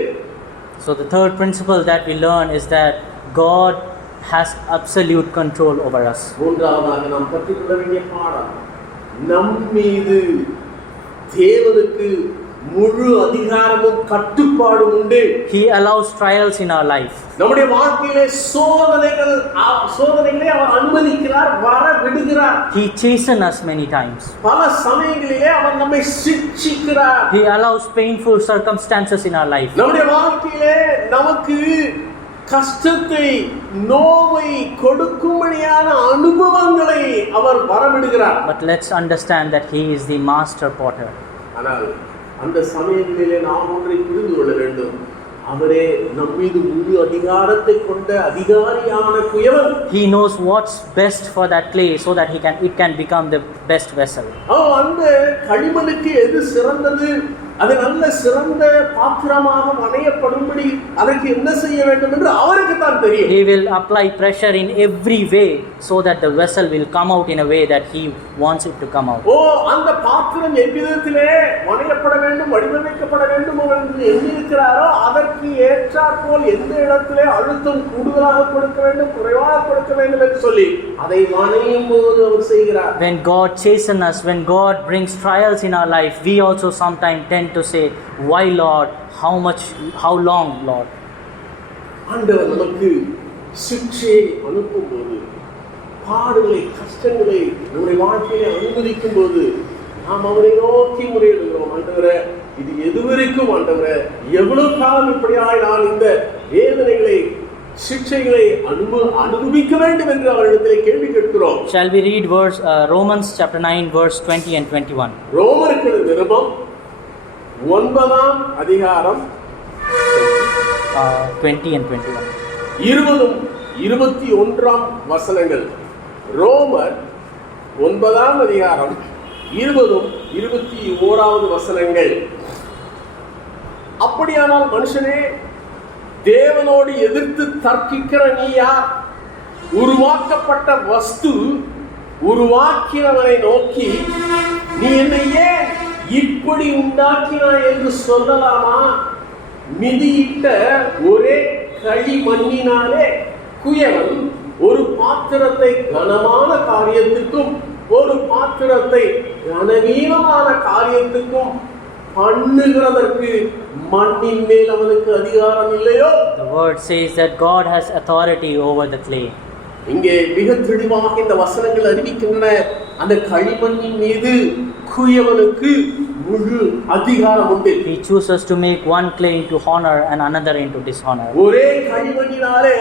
So the third principle that we learn is that God has absolute control over us. மூன்றாவதாக நாம் கற்றுக்கொள்ள வேண்டிய பாடம், நம் மீது தேவனுக்கு முழு அதிகாரமும் கட்டுப்பாடும் உண்டு. He allows trials in our life. நம்முடைய வாழ்க்கையிலே சோதனைகளை அவர் அனுமதிக்கிறார், வர விடுகிறார். He chastens us many times. பல சமயங்களிலே அவர் நம்மை சிட்சிக்கிறார். He allows painful circumstances in our life. நம்முடைய வாழ்க்கையிலே நமக்கு கஷ்டத்தை, நோவை கொடுக்கும்படியான அனுபவங்களை அவர் வரவிடுகிறார். But let's understand that he is the master potter. ஆனால் அந்த சமயங்களிலே நாம் ஒன்றை புரிந்து கொள்ள வேண்டும், அவரே நம்மீது முழு அதிகாரத்தை கொண்ட அதிகாரியான குயவன். He knows what's best for that clay so that it can become the best vessel. அந்த களிமண்ணுக்கு எது சிறந்தது, அது நல்ல சிறந்த பாத்திரமாக வணையப்படும்படி அதற்கு என்ன செய்ய வேண்டும் என்று அவருக்கு தான் தெரியும். He will apply pressure in every way so that the vessel will come out in a way that he wants it to come out. அந்த பாத்திரம் எவ்விதத்திலே வணையப்பட வேண்டும், வடிவமைக்கப்பட வேண்டும் என்று எண்ணியிருக்கிறாரோ அதற்கு ஏற்றாற்போல் எந்த இடத்திலே அழுத்தம் கூடுதலாக கொடுக்க வேண்டும், குறைவாக கொடுக்க வேண்டும் என்று சொல்லி அதை வணையும் போது அவர் செய்கிறார். When God chastens us, when God brings trials in our life, we also sometimes tend to say, why Lord, how long Lord? ஆண்டவர் நமக்கு சிக்ஷையை அனுப்பும் போது, பாடுகளை, கஷ்டங்களை நம்முடைய வாழ்க்கையை அனுமதிக்கும் போது நாம் அவரை நோக்கி முறையிடுகிறோம். ஆண்டவரே, இது எதுவரைக்கும் ஆண்டவரே, எவ்வளவு காலம் இப்படியாய் நான் இந்த வேதனைகளை, சிக்ஷைகளை அனுபவிக்க வேண்டும் என்று அவரிடத்திலே கேள்வி கேட்கிறோம். Shall we read Romans chapter 9 verse 20 and 21? ரோமருக்கு நிருபம் 9ஆம் அதிகாரம் 20 and 21. 20-21 வசனங்கள். ரோமர் 9ஆம் அதிகாரம் 20-21 வசனங்கள். அப்படியானால் மனுஷனே, தேவனோடு எதிர்த்து தர்க்கிக்கிற நீ யார்? உருவாக்கப்பட்ட வஸ்து உருவாக்கினவனை நோக்கி நீ என்னை ஏன் இப்படி உண்டாக்கினாய் என்று சொல்லலாமா? மிதியிட்ட ஒரே களிமண்ணினாலே குயவன் ஒரு பாத்திரத்தை கனமான காரியத்துக்கும் ஒரு பாத்திரத்தை கனவீனமான காரியத்துக்கும் பண்ணுகிறதற்கு மண்ணின் மேல் அவனுக்கு அதிகாரம் இல்லையோ? The word says that God has authority over the clay. இங்கே மிக தெளிவாக இந்த வசனங்கள் அறிவிக்கின்றன, அந்த களிமண்ணின் மீது குயவனுக்கு முழு அதிகாரம் உண்டு. He chooses to make one clay into honor and another into dishonor. ஒரே களிமண்ணினாலே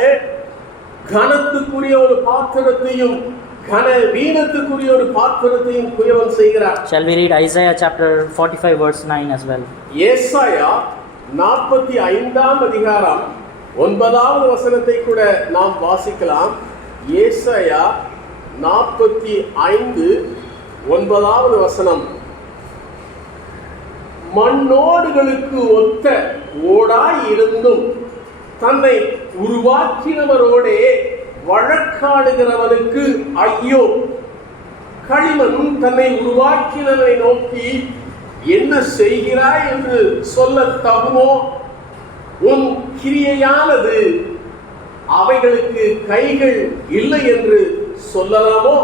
கனத்துக்குரிய ஒரு பாத்திரத்தையும் கனவீனத்துக்குரிய ஒரு பாத்திரத்தையும் குயவன் செய்கிறார். Shall we read Isaiah chapter 45 verse 9 as well? ஏசாயா 45ஆம் அதிகாரம் 9வது வசனத்தை கூட நாம் வாசிக்கலாம். ஏசாயா 45 9வது வசனம். மண்ணோடுகளுக்கு ஒத்த ஓடாய் இருந்தும் தன்னை உருவாக்கினவரோடே வழக்காடுகிறவனுக்கு ஐயோ! களிமண் தன்னை உருவாக்கினவரை நோக்கி என்ன செய்கிறாய் என்று சொல்ல தகுமோ? உன் கிரியையானது அவைகளுக்கு கைகள் இல்லை என்று சொல்லலாமோ?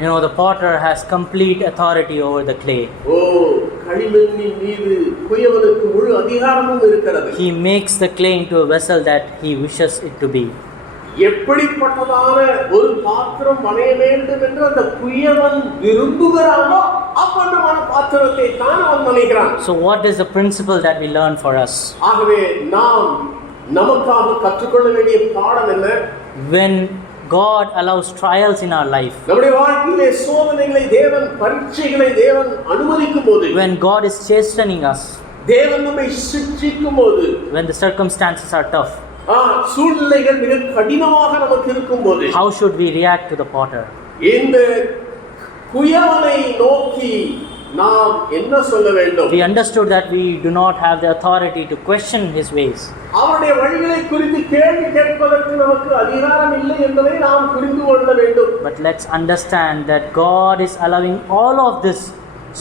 You know, the potter has complete authority over the clay. ஓ, களிமண்ணின் மீது குயவனுக்கு முழு அதிகாரமும் இருக்கிறது. He makes the clay into a vessel that he wishes it to be. எப்படிப்பட்டதான ஒரு பாத்திரம் வணைய வேண்டும் என்று அந்த குயவன் விரும்புகிறானோ அப்படியான பாத்திரத்தை தான் அவன் வணைகிறான். So what is the principle that we learn for us? ஆகவே நாம் நமக்காக கற்றுக்கொள்ள வேண்டிய பாடம் என்ன? When God allows trials in our life, நம்முடைய வாழ்க்கையிலே சோதனைகளை தேவன், பரீட்சைகளை தேவன் அனுமதிக்கும் போது, when God is chastening us, தேவன் நம்மை சிட்சிக்கும் போது, when the circumstances are tough, சூழ்நிலைகள் மிக கடினமாக நமக்கு இருக்கும் போது, how should we react to the potter? இந்த குயவனை நோக்கி நாம் என்ன சொல்ல வேண்டும்? We understood that we do not have the authority to question his ways. அவருடைய வழிகளை குறித்து கேள்வி கேட்பதற்கு நமக்கு அதிகாரம் இல்லை என்பதை நாம் புரிந்து கொள்ள வேண்டும். But let's understand that God is allowing all of this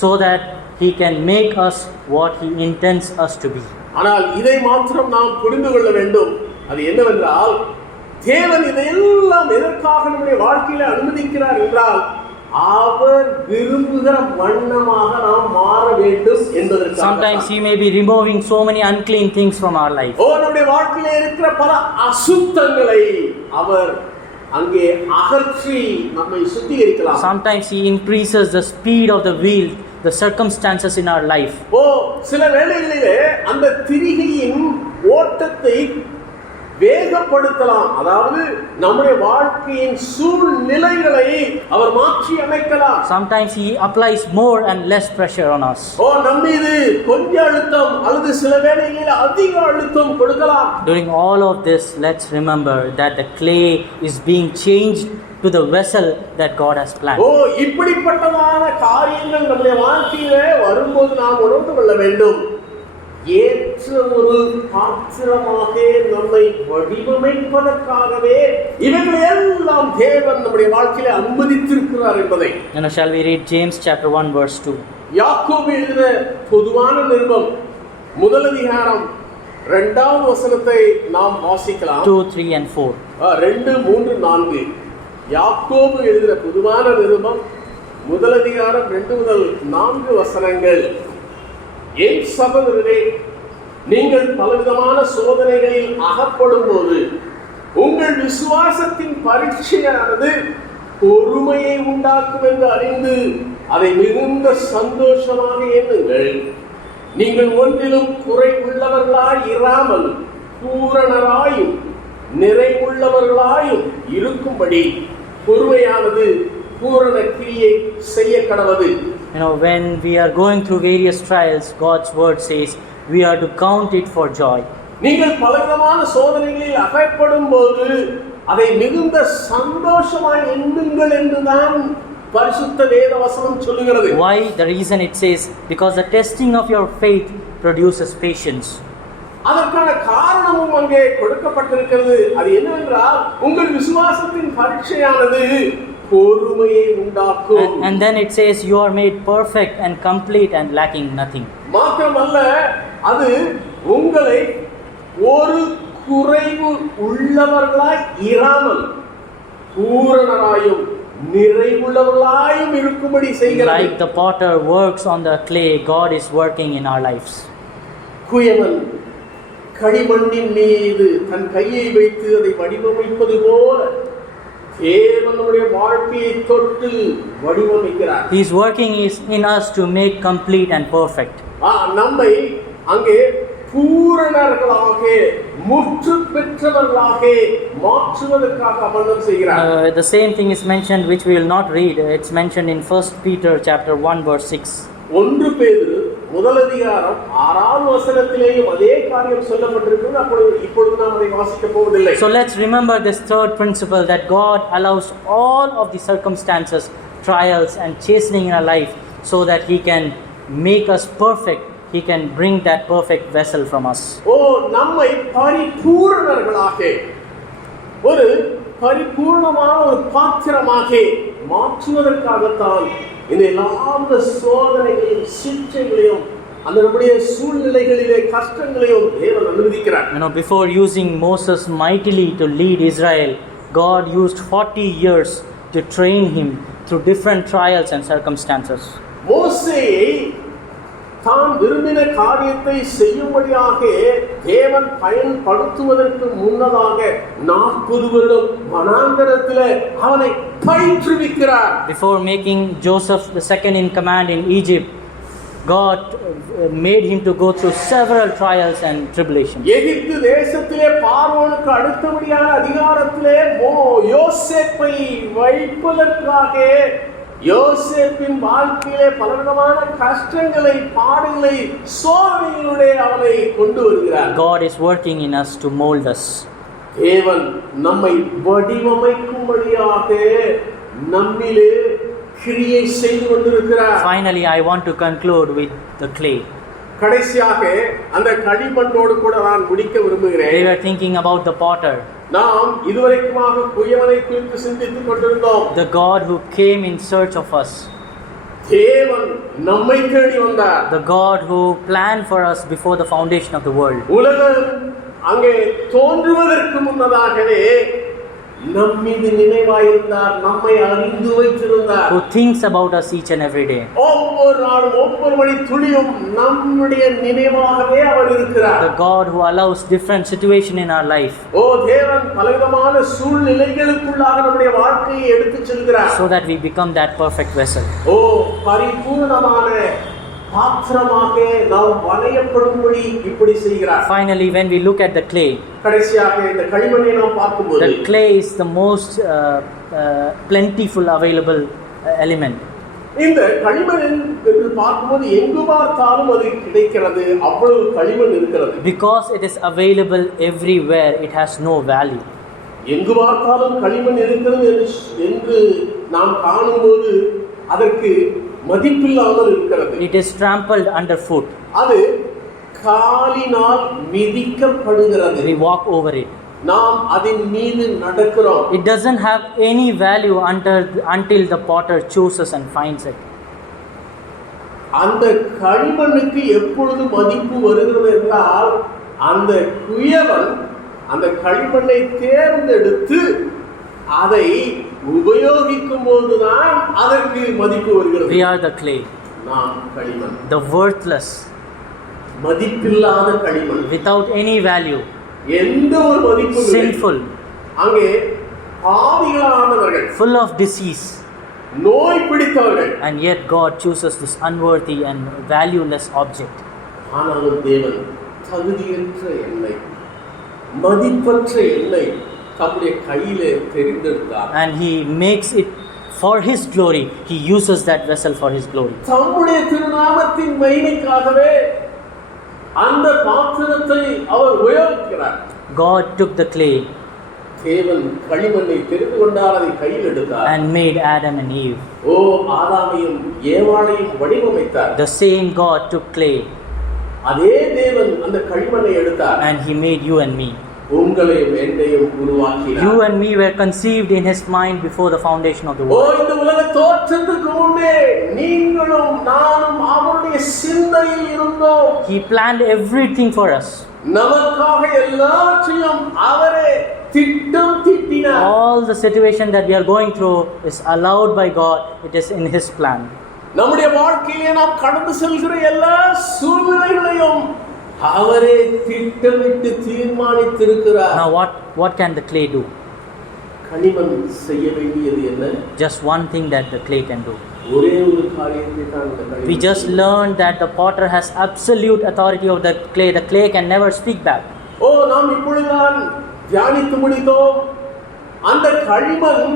so that he can make us what he intends us to be. ஆனால் இதை மாத்திரம் நாம் புரிந்து கொள்ள வேண்டும். அது என்னவென்றால், தேவன் இதையெல்லாம் எதற்காக நம்முடைய வாழ்க்கையில அனுமதிக்கிறார் என்றால், அவர் விரும்புகிற வண்ணமாக நாம் மாற வேண்டும் என்பதற்காக. Sometimes he may be removing so many unclean things from our life. நம்முடைய வாழ்க்கையில இருக்கிற பல அசுத்தங்களை அவர் அங்கே அகற்றி நம்மை சுத்திகரிக்கலாம். Sometimes he increases the speed of the wheel, the circumstances in our life. சில வேளைகளிலே அந்த திரிகையின் ஓட்டத்தை வேகப்படுத்தலாம். அதாவது நம்முடைய வாழ்க்கையின் சூழ்நிலைகளை அவர் மாற்றி அமைக்கலாம். Sometimes he applies more and less pressure on us. நம்ம மீது கொஞ்ச அழுத்தம் அல்லது சில வேளைகளில் அதிக அழுத்தம் கொடுக்கலாம். During all of this, let's remember that the clay is being changed to the vessel that God has planned. இப்படிப்பட்டதான காரியங்கள் நம்முடைய வாழ்க்கையிலே வரும்போது நாம் உணர்ந்து கொள்ள வேண்டும். ஏற்ற ஒரு பாத்திரமாக நம்மை வடிவமைப்பதற்காகவே இவைகளை எல்லாம் தேவன் நம்முடைய வாழ்க்கையில அனுமதித்திருக்கிறார் என்பதை. Shall we read James chapter 1 verse 2? யாக்கோபு எழுதின பொதுவான நிருபம் முதல் அதிகாரம் 2வது வசனத்தை நாம் வாசிக்கலாம். 2, 3 and 4. 2, 3, 4. யாக்கோபு எழுதின பொதுவான நிருபம் முதல் அதிகாரம் 2 முதல் 4 வசனங்கள். என் சகோதரரே, நீங்கள் பலவிதமான சோதனைகளில் அகப்படும் போது உங்கள் விசுவாசத்தின் பரீட்சையானது பொறுமையை உண்டாக்கும் என்று அறிந்து அதை மிகுந்த சந்தோஷமாக எண்ணுங்கள். நீங்கள் ஒன்றிலும் குறை உள்ளவர்களாய் இராமல் பூரணராயும் நிறைவுள்ளவர்களாயும் இருக்கும்படி பொறுமையானது பூரண கிரியை செய்ய கடவது. When we are going through various trials, God's word says we are to count it for joy. நீங்கள் பலவிதமான சோதனைகளில் அகப்படும் போது அதை மிகுந்த சந்தோஷமாய் எண்ணுங்கள் என்றுதான் பரிசுத்த வேத வசனம் சொல்லுகிறது. Why? The reason it says, because the testing of your faith produces patience. அதற்கான காரணமும் அங்கே கொடுக்கப்பட்டிருக்கிறது. அது என்னவென்றால், உங்கள் விசுவாசத்தின் பரீட்சையானது பொறுமையை உண்டாக்கும். And then it says you are made perfect and complete and lacking nothing. மாத்திரமல்ல, அது உங்களை ஒரு குறைவு உள்ளவர்களாய் இராமல் பூரணராயும் நிறைவுள்ளவர்களாயும் இருக்கும்படி செய்கிறது. Like the potter works on the clay, God is working in our lives. குயவன் களிமண்ணின் மீது தன் கையை வைத்து அதை வடிவமைப்பது போல தேவனுடைய வாழ்க்கையை தொட்டு வடிவமைக்கிறார். He is working in us to make complete and perfect. நம்மை அங்கே பூரணர்களாக முற்று பெற்றவர்களாக மாற்றுவதற்காக அவன் செய்கிறார். The same thing is mentioned which we will not read. It's mentioned in 1 Peter chapter 1 verse 6. 1 பேதுரு முதல் அதிகாரம் 6வது வசனத்திலேயும் அதே காரியம் சொல்லப்பட்டிருக்கிறது. இப்பொழுது நாம் அதை வாசிக்க போவதில்லை. So let's remember this third principle, that God allows all of the circumstances, trials and chastening in our life so that he can make us perfect. He can bring that perfect vessel from us. நம்மை பரிபூரணர்களாக, ஒரு பரிபூர்ணமான ஒரு பாத்திரமாக மாற்றுவதற்காகத்தான் இந்த எல்லா சோதனைகளையும் சிற்றைகளையும் அந்த நம்முடைய சூழ்நிலைகளிலே கஷ்டங்களையும் தேவன் அனுமதிக்கிறார். Before using Moses mightily to lead Israel, God used 40 years to train him through different trials and circumstances. மோசேயை தான் விரும்பின காரியத்தை செய்யும்படியாக தேவன் பயன்படுத்துவதற்கு முன்னதாக 40 வருடம் வனாந்தரத்திலே அவனை பயிற்றுவிக்கிறார். Before making Joseph the second in command in Egypt, God made him to go through several trials and tribulations. எகிப்து தேசத்திலே பார்வோனுக்கு அடுத்தபடியான அதிகாரத்திலே யோசேப்பை வைப்பதற்காக யோசேப்பின் வாழ்க்கையிலே பலவிதமான கஷ்டங்களை, பாடுகளை, சோதனைகளுடைய அவனை கொண்டு வருகிறார். God is working in us to mold us. தேவன் நம்மை வடிவமைக்கும்படியாக நம்மிலே கிரியை செய்து கொண்டிருக்கிறார். Finally, I want to conclude with the clay. கடைசியாக அந்த களிமண்ணோடு கூட நான் முடிக்க விரும்புகிறேன். We were thinking about the potter. நாம் இதுவரைக்குமாக குயவனை குறித்து சிந்தித்துக் கொண்டிருந்தோம். The God who came in search of us. தேவன் நம்மை தேடி வந்தார். The God who planned for us before the foundation of the world. உலகம் அங்கே தோன்றுவதற்கு முன்னதாகவே நம்மீது நினைவாயிருந்தார், நம்மை அறிந்து வைத்திருந்தார். Who thinks about us each and every day. ஒவ்வொரு நாளும் ஒவ்வொரு மணி துளியும் நம்முடைய நினைவாகவே அவர் இருக்கிறார். The God who allows different situation in our life. தேவன் பலவிதமான சூழ்நிலைகளுக்குள்ளாக நம்முடைய வாழ்க்கையை எடுத்துச் செல்கிறார். So that we become that perfect vessel. பரிபூர்ணமான பாத்திரமாக நாம் வளையப்படும்படி இப்படி செய்கிறார். Finally, when we look at the clay, கடைசியாக இந்த களிமண்ணை நாம் பார்க்கும்போது, the clay is the most plentiful available element. இந்த களிமண் என்று பார்க்கும்போது எங்கு பார்த்தாலும் அது கிடைக்கிறது, அவ்வளவு களிமண் இருக்கிறது. Because it is available everywhere, it has no value. எங்கு பார்த்தாலும் களிமண் இருக்கிறது என்று நாம் காணும்போது அதற்கு மதிப்பில்லாமல் இருக்கிறது. It is trampled underfoot. அது காலினால் மிதிக்கப்படுகிறது. We walk over it. நாம் அதன் மீது நடக்கிறோம். It doesn't have any value until the potter chooses and finds it. அந்த களிமண்ணுக்கு எப்பொழுது மதிப்பு வருகிறது என்றால், அந்த குயவன் அந்த களிமண்ணை தேர்ந்தெடுத்து அதை உபயோகிக்கும் போதுதான் அதற்கு மதிப்பு வருகிறது. We are the clay. நாம் களிமண். The worthless. மதிப்பில்லாத களிமண். Without any value. எந்த ஒரு மதிப்பும் இல்லை. Sinful. அங்கே பாவிகளானவர்கள். Full of disease. நோய் பிடித்தவர்கள். And yet God chooses this unworthy and valueless object. ஆனாலும் தேவன் தகுதியற்ற என்னை, மதிப்பற்ற என்னை தம்முடைய கையிலே தெரிந்தெடுத்தார். And he makes it for his glory. He uses that vessel for his glory. தம்முடைய திருநாமத்தின் மகிமைக்காகவே அந்த பாத்திரத்தை அவர் உபயோகிக்கிறார். God took the clay. தேவன் களிமண்ணை தெரிந்து கொண்டார், அதை கையில் எடுத்தார். And made Adam and Eve. ஆதாமையும் ஏவாளையும் வடிவமைத்தார். The same God took clay. அதே தேவன் அந்த களிமண்ணை எடுத்தார். And he made you and me. உங்களையும் என்னையும் உருவாக்கினார். You and me were conceived in his mind before the foundation of the world. இந்த உலக தோற்றத்துக்கு முன்னே நீங்களும் நானும் அவருடைய சிந்தையில் இருந்தோம். He planned everything for us. நமக்காக எல்லாவற்றையும் அவரே திட்டம் தீட்டினார். All the situation that we are going through is allowed by God. It is in his plan. நம்முடைய வாழ்க்கையிலே நாம் கடந்து செல்கிற எல்லா சூழ்நிலைகளையும் அவரே திட்டமிட்டு தீர்மானித்திருக்கிறார். Now what can the clay do? களிமண் செய்ய வேண்டியது என்ன? Just one thing that the clay can do. ஒரே ஒரு காரியத்தை தான் இந்த களிமண். We just learned that the potter has absolute authority over the clay. The clay can never speak back. நாம் இப்பொழுதுதான் தியானித்து முடித்தோம். அந்த களிமண்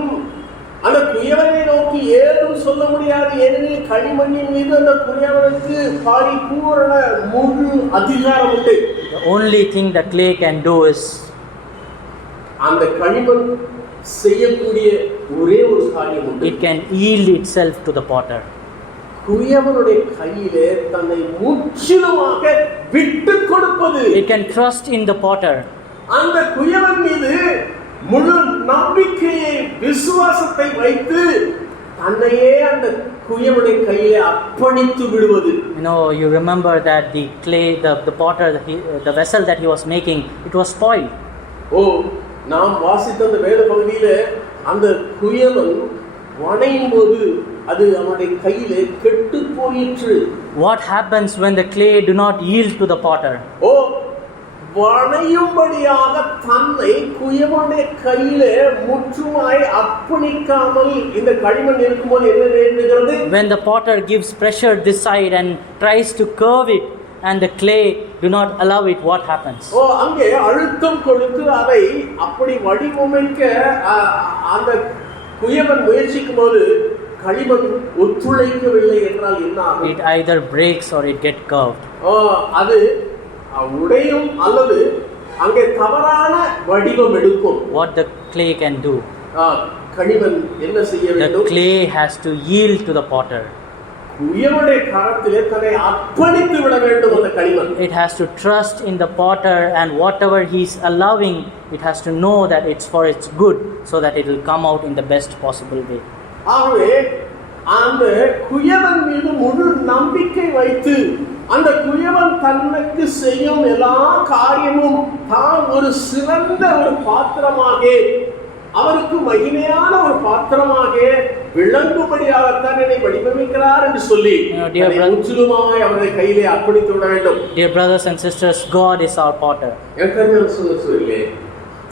அந்த குயவனை நோக்கி ஏதும் சொல்ல முடியாது. ஏனெனில் களிமண்ணின் மீது அந்த குயவனுக்கு பரிபூரண முழு அதிகாரம் உண்டு. The only thing the clay can do is அந்த களிமண் செய்யக்கூடிய ஒரே ஒரு காரியம் உண்டு. it can yield itself to the potter. குயவனுடைய கையிலே தன்னை முற்றிலுமாக விட்டு கொடுப்பது. It can trust in the potter. அந்த குயவன் மீது முழு நம்பிக்கையை, விசுவாசத்தை வைத்து தன்னையே அந்த குயவனுடைய கையிலே அர்ப்பணித்து விடுவது. You know, you remember that the clay, the potter, the vessel that he was making, it was spoiled. ஓ, நாம் வாசித்த அந்த வேத பகுதியில அந்த குயவன் வணையும் போது அது அவனுடைய கையிலே கெட்டு போயிற்று. What happens when the clay do not yield to the potter? ஓ, வணையும்படியாக தன்னை குயவனுடைய கையிலே முற்றுமாய் அர்ப்பணிக்காமல் இந்த களிமண் இருக்கும்போது என்ன நேர்கிறது? When the potter gives pressure this side and tries to curve it, and the clay do not allow it, what happens? ஓ, அங்கே அழுத்தம் கொடுத்து அதை அப்படி வடிவமைக்க அந்த குயவன் முயற்சிக்கும் போது களிமண் ஒத்துழைக்கவில்லை என்றால் என்ன ஆகும்? It either breaks or it get curved. ஓ, அது உடையும் அல்லது அங்கே தவறான வடிவம் எடுக்கும். What the clay can do? களிமண் என்ன செய்ய The வேண்டும்? clay has to yield to the potter. குயவனுடைய கரத்திலே தன்னை அர்ப்பணித்து விட வேண்டும் அந்த களிமண். It has to trust in the potter, and whatever he's allowing, it has to know that it's for its good, so that it will come out in the best possible way. ஆகவே அந்த குயவன் மீது முழு நம்பிக்கை வைத்து அந்த குயவன் தனக்கு செய்யும் எல்லா காரியமும் தான் ஒரு சிறந்த ஒரு பாத்திரமாக, அவருக்கு மகிமையான ஒரு பாத்திரமாக விளங்கும்படியாகத்தான் என்னை வடிவமைக்கிறார் என்று சொல்லி முற்றிலுமாய் அவருடைய கையிலே அர்ப்பணித்து விட வேண்டும். Dear brothers and sisters, God is our potter.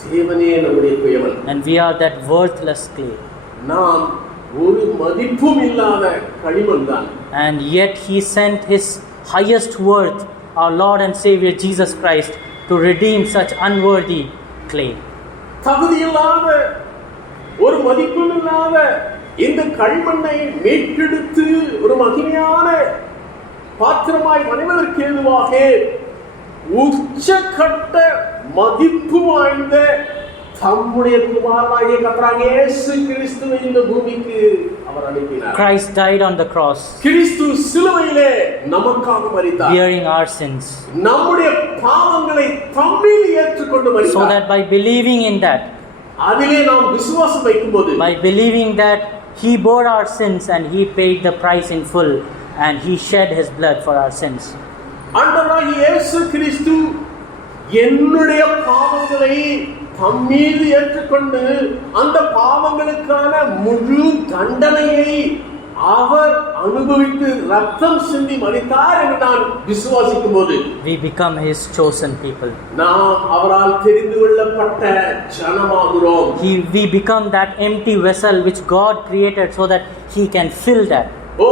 தேவனே நம்முடைய குயவன். And we are that worthless clay. நாம் ஒரு மதிப்பும் இல்லாத களிமண் தான். And yet he sent his highest worth, our Lord and Savior Jesus Christ, to redeem such unworthy clay. தகுதியில்லாத ஒரு மதிப்பும் இல்லாத இந்த களிமண்ணை மீட்டெடுத்து ஒரு மகிமையான பாத்திரமாய் வணைவதற்கு ஏதுவாக உச்சக்கட்ட மதிப்பு வாய்ந்த தம்முடைய குமாரனாகிய கர்த்தராகிய இயேசு கிறிஸ்துவை இந்த பூமிக்கு அவர் அனுப்பினார். Christ died on the cross. கிறிஸ்து சிலுவையிலே நமக்காக மரித்தார். Bearing our sins. நம்முடைய பாவங்களை தம்மில் ஏற்றுக்கொண்டு மரித்தார். So that by believing in that, அதிலே நாம் விசுவாசம் வைக்கும்போது, by believing that he bore our sins and he paid the price in full and he shed his blood for our sins. ஆண்டவராகிய இயேசு கிறிஸ்து என்னுடைய பாவங்களை தம்மீது ஏற்றுக்கொண்டு அந்த பாவங்களுக்கான முழு தண்டனையை அவர் அனுபவித்து ரத்தம் சிந்தி மரித்தார் என்று நான் விசுவாசிக்கும் போது, we become his chosen people. நாம் அவரால் தெரிந்து கொள்ளப்பட்ட ஜனமாகிறோம். We become that empty vessel which God created so that he can fill that. ஓ,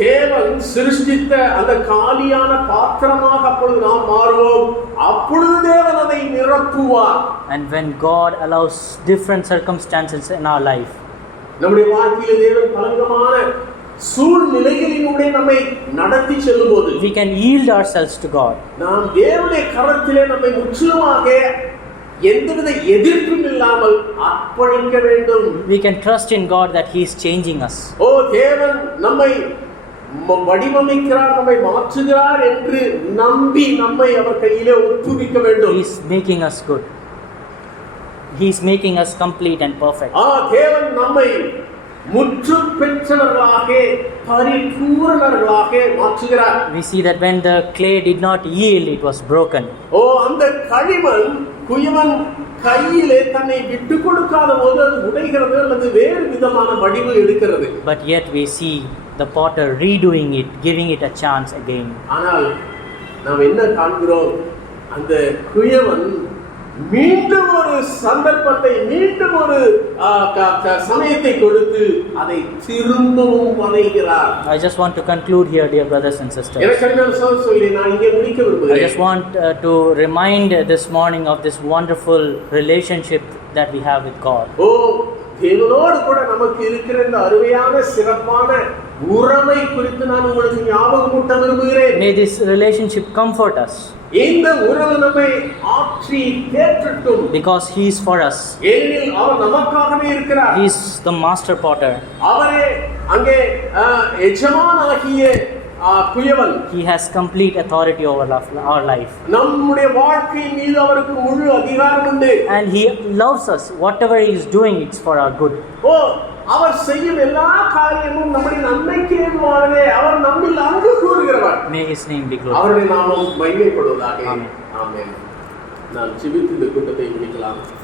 தேவன் சிருஷ்டித்த அந்த காலியான பாத்திரமாக அப்பொழுது நாம் மாறுவோம். அப்பொழுது தேவன் அதை நிரப்புவார். And when God allows different circumstances in our life, நம்முடைய வாழ்க்கையில் தேவன் பலவிதமான சூழ்நிலைகளினூடே நம்மை நடத்தி செல்லும்போது, we can yield ourselves to God. நாம் தேவனுடைய கரத்திலே நம்மை முற்றிலுமாக எந்தவித எதிர்ப்பும் இல்லாமல் அர்ப்பணிக்க வேண்டும். We can trust in God that he is changing us. ஓ, தேவன் நம்மை வடிவமைக்கிறார், நம்மை மாற்றுகிறார் என்று நம்பி நம்மை அவர் கையிலே ஒப்புவிக்க வேண்டும். He is making us good. He is making us complete and perfect. தேவன் நம்மை முற்று பெற்றவர்களாக பரிபூரணர்களாக மாற்றுகிறார். We see that when the clay did not yield, it was broken. ஓ, அந்த களிமண் குயவன் கையிலே தன்னை விட்டு கொடுக்காத போது அது உடைகிறது அல்லது வேறு விதமான வடிவு எடுக்கிறது. But yet we see the potter redoing it, giving it a chance again. ஆனால் நாம் என்ன காண்கிறோம்? அந்த குயவன் மீண்டும் ஒரு சந்தர்ப்பத்தை, மீண்டும் ஒரு சமயத்தை கொடுத்து அதை திரும்பவும் வணைகிறார். I just want to conclude here, dear brothers and sisters. சொல்லி நான் இங்கே முடிக்க விரும்புகிறேன். I just want to remind this morning of this wonderful relationship that we have with God. ஓ, தேவனோடு கூட நமக்கு இருக்கிற இந்த அருமையான சிறப்பான உறவை குறித்து நான் உங்களுக்கு ஞாபகமூட்ட விரும்புகிறேன். May this relationship comfort us. இந்த உறவு நம்மை ஆற்றி தேற்றட்டும். Because he is for us. ஏனெனில் அவர் நமக்காகவே இருக்கிறார். He is the master potter. அவரே அங்கே எஜமானாகிய குயவன். He has complete authority over our life. நம்முடைய வாழ்க்கை மீது அவருக்கு முழு அதிகாரம் உண்டு. And he loves us. Whatever he is doing, it's for our good. ஓ, அவர் செய்யும் எல்லா காரியமும் நம்முடைய நன்மைக்கு ஏதுவானதே. அவர் நம்மில் அன்பு கூறுகிறவர். May His name be glorified. அவருடைய நாமம் மகிமைப்படுவதாக. ஆமென். ஆமென். நான் ஜெபித்து இந்த கூட்டத்தை முடிக்கலாம்.